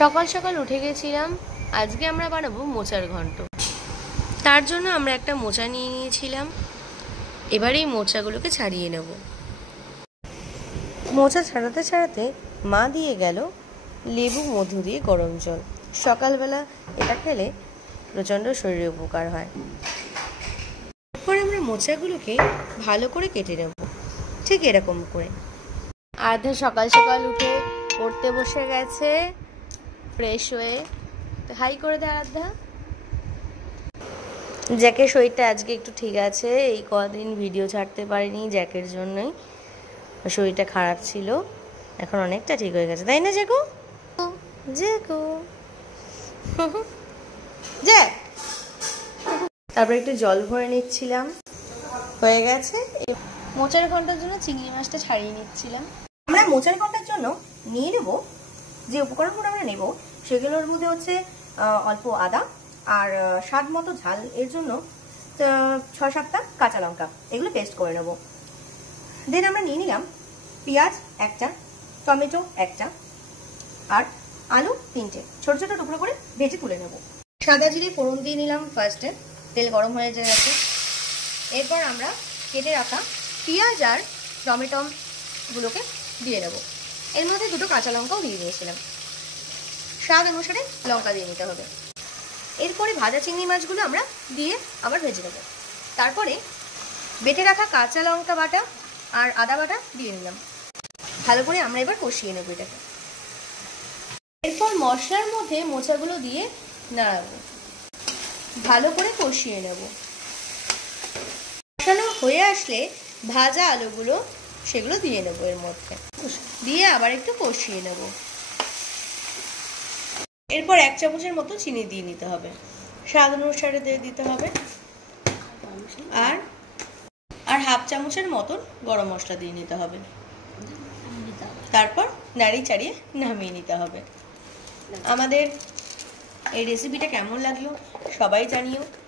সকাল সকাল উঠে গেছিলাম। আজকে আমরা বানাবো মোচার ঘন্ট। তার জন্য আমরা একটা মোচা নিয়ে নিয়েছিলাম। এবার এই মোচাগুলোকে ছাড়িয়ে নেব। মোচা ছাড়াতে ছাড়াতে মা দিয়ে গেল লেবু মধু দিয়ে গরম জল। সকালবেলা এটা খেলে প্রচণ্ড শরীরে উপকার হয়। এরপর আমরা মোচাগুলোকে ভালো করে কেটে নেব, ঠিক এরকম করে। আধা সকাল সকাল উঠে পড়তে বসে গেছে, ফ্রেশ হয়ে। হাই করে দেয় আধা। জ্যাকের শরীরটা আজকে একটু ঠিক আছে, এই কদিন ভিডিও ছাড়তে পারিনি জ্যাকের জন্যই, শরীরটা খারাপ ছিল। এখন অনেকটা ঠিক হয়ে গেছে, তাই না জ্যাকো? Jacko Jack. তারপর একটু জল ভরে নিচ্ছিলাম, হয়ে গেছে। মোচার ঘন্টার জন্য চিংড়ি মাছটা ছাড়িয়ে নিচ্ছিলাম। আমরা মোচার ঘন্টার জন্য নিয়ে নেব যে উপকরণগুলো আমরা নেব, সেগুলোর মধ্যে হচ্ছে অল্প আদা আর স্বাদ মতো ঝাল এর জন্য 6-7টা কাঁচা লঙ্কা, এগুলো পেস্ট করে নেব। দেন আমরা নিয়ে নিলাম পেঁয়াজ একটা, টমেটো একটা, আর আলু 3টে, ছোট ছোট টুকরো করে ভেজে তুলে নেব। সাদা জিরে ফোড়ন দিয়ে নিলাম ফার্স্টে, তেল গরম হয়ে গেছে। এরপর আমরা কেটে রাখা পেঁয়াজ আর টমেটোগুলোকে দিয়ে নেব। এর মধ্যে 2টো কাঁচা লঙ্কাও দিয়ে দিয়েছিলাম। স্বাদ অনুসারে লঙ্কা দিয়ে নিতে হবে। এরপরে ভাজা চিংড়ি মাছগুলো আমরা দিয়ে আবার ভেজে নেব। তারপরে বেটে রাখা কাঁচা লঙ্কা বাটা আর আদা বাটা দিয়ে নিলাম। ভালো করে আমরা এবার কষিয়ে নেব এটাকে। এরপর মশলার মধ্যে মোচাগুলো দিয়ে নাড়াবো, ভালো করে কষিয়ে নেব। কষানো হয়ে আসলে ভাজা আলুগুলো সেগুলো দিয়ে নেব, এর মধ্যে দিয়ে আবার একটু কষিয়ে নেব। এরপর 1 চামচের মতো চিনি দিয়ে নিতে হবে, স্বাদ অনুসারে দিয়ে দিতে হবে। আর 1/2 চামচের মতন গরম মশলা দিয়ে নিতে হবে। তারপর নাড়ি চাড়িয়ে নামিয়ে নিতে হবে। আমাদের এই রেসিপিটা কেমন লাগলো সবাই জানিও।